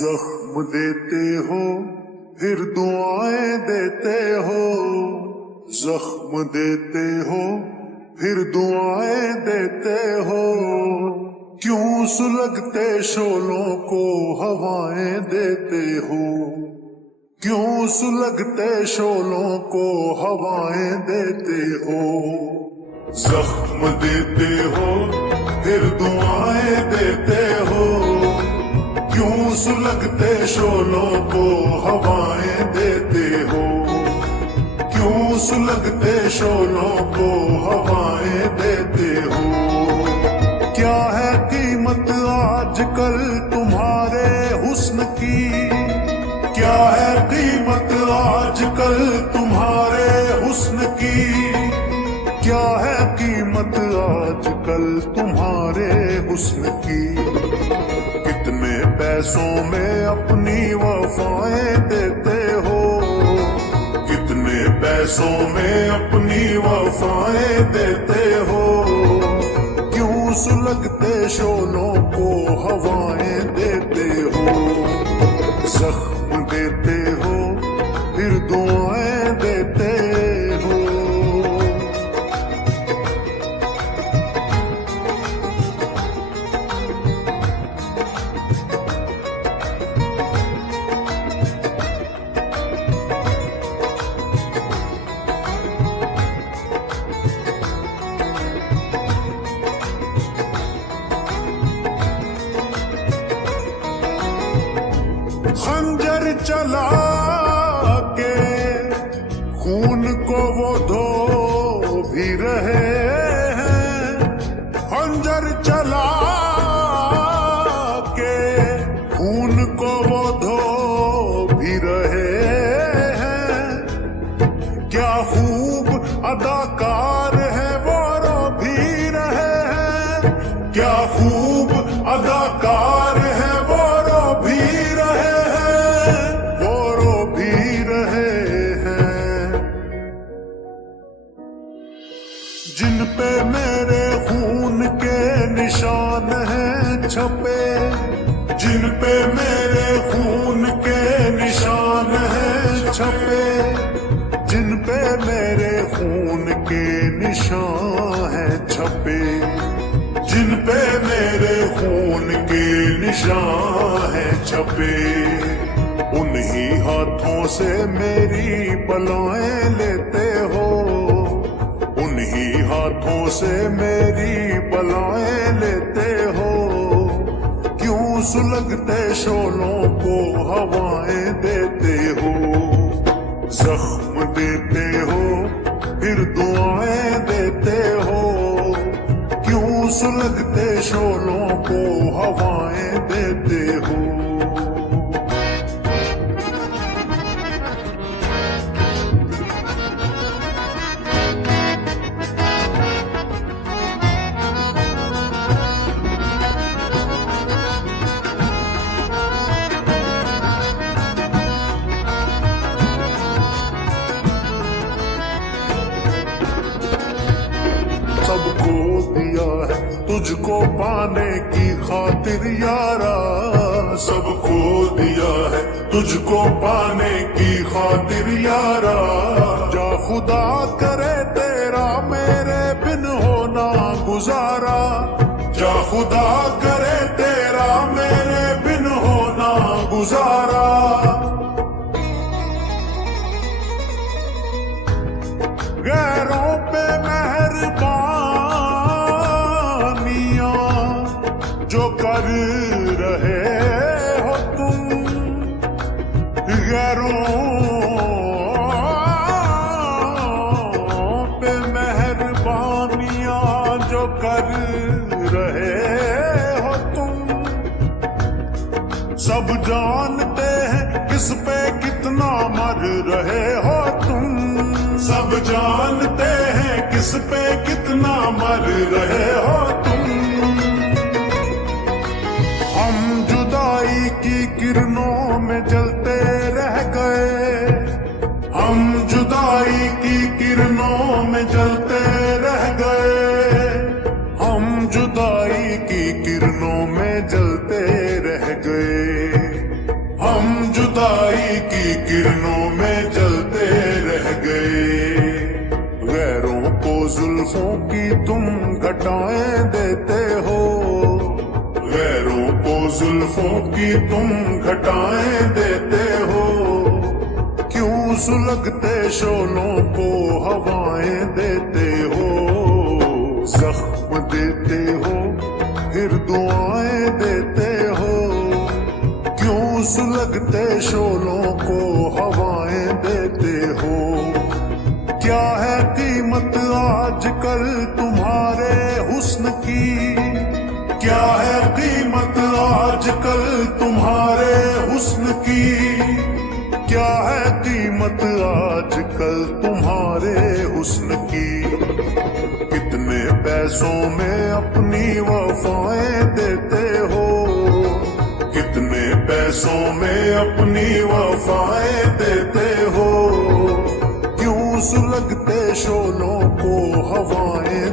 जख्म देते हो फिर दुआएं देते हो, जख्म देते हो फिर दुआएं देते हो। क्यों सुलगते शोलों को हवाएं देते हो, क्यों सुलगते शोलों को हवाएं देते हो। जख्म देते हो फिर दुआएं देते हो, क्यों सुलगते शोलों को हवाएं देते हो, क्यों सुलगते शोलों को हवाएं देते हो। क्या है कीमत आजकल तुम्हारे हुस्न की, क्या है कीमत आजकल तुम्हारे हुस्न की, क्या है कीमत आजकल तुम्हारे हुस्न की। कितने पैसों में अपनी वफाएं देते हो, कितने पैसों में अपनी वफाएं देते हो। क्यों सुलगते शोलों को हवाएं देते हो, जख्म देते हो फिर दुआएं देते हो। खंजर चला के खून को वो धो भी रहे हैं, खंजर चला के खून को वो धो भी रहे हैं। क्या खूब अदाकार है वो रो भी रहे हैं, क्या खूब अदाकार है वो रो भी रहे हैं, वो रो भी रहे हैं। जिन पे मेरे खून के निशान हैं छपे, जिन पे मेरे खून के निशान हैं छपे, जिन पे मेरे खून के निशान हैं छपे, जिन पे मेरे खून के निशान हैं छपे। उन्हीं हाथों से मेरी बलाएं लेते हो, उन्हीं हाथों से मेरी बलाएं लेते हो। क्यों सुलगते शोलों को हवाएं देते हो, जख्म देते हो फिर दुआएं देते हो। क्यों सुलगते शोलों को हवाएं देते हो। सबको दिया है तुझको पाने की खातिर यारा, सबको दिया है तुझको पाने की खातिर यारा। जा खुदा करे तेरा मेरे बिन होना गुजारा, जा खुदा करे तेरा मेरे बिन होना गुजारा। गैरों पे मेहरबान जो कर रहे हो तुम, गैरों पे मेहरबानियां जो कर रहे हो तुम। सब जानते हैं किस पे कितना मर रहे हो तुम, सब जानते हैं किस पे कितना मर रहे हो तुम। हम जुदाई की किरणों में जलते रह गए, हम जुदाई की किरणों में जलते रह गए, हम जुदाई की किरणों में जलते रह गए। जुल्फों की तुम घटाएं देते हो, क्यों सुलगते शोलों को हवाएं देते हो, जख्म देते हो फिर दुआएं देते हो, क्यों सुलगते शोलों को हवाएं देते हो। क्या है कीमत आजकल तुम्हारे हुस्न की, क्या है कीमत आजकल तुम्हारे हुस्न की, क्या है कीमत आजकल तुम्हारे हुस्न की। कितने पैसों में अपनी वफाएं देते हो, कितने पैसों में अपनी वफाएं देते हो, क्यों सुलगते शोलों को हवाएं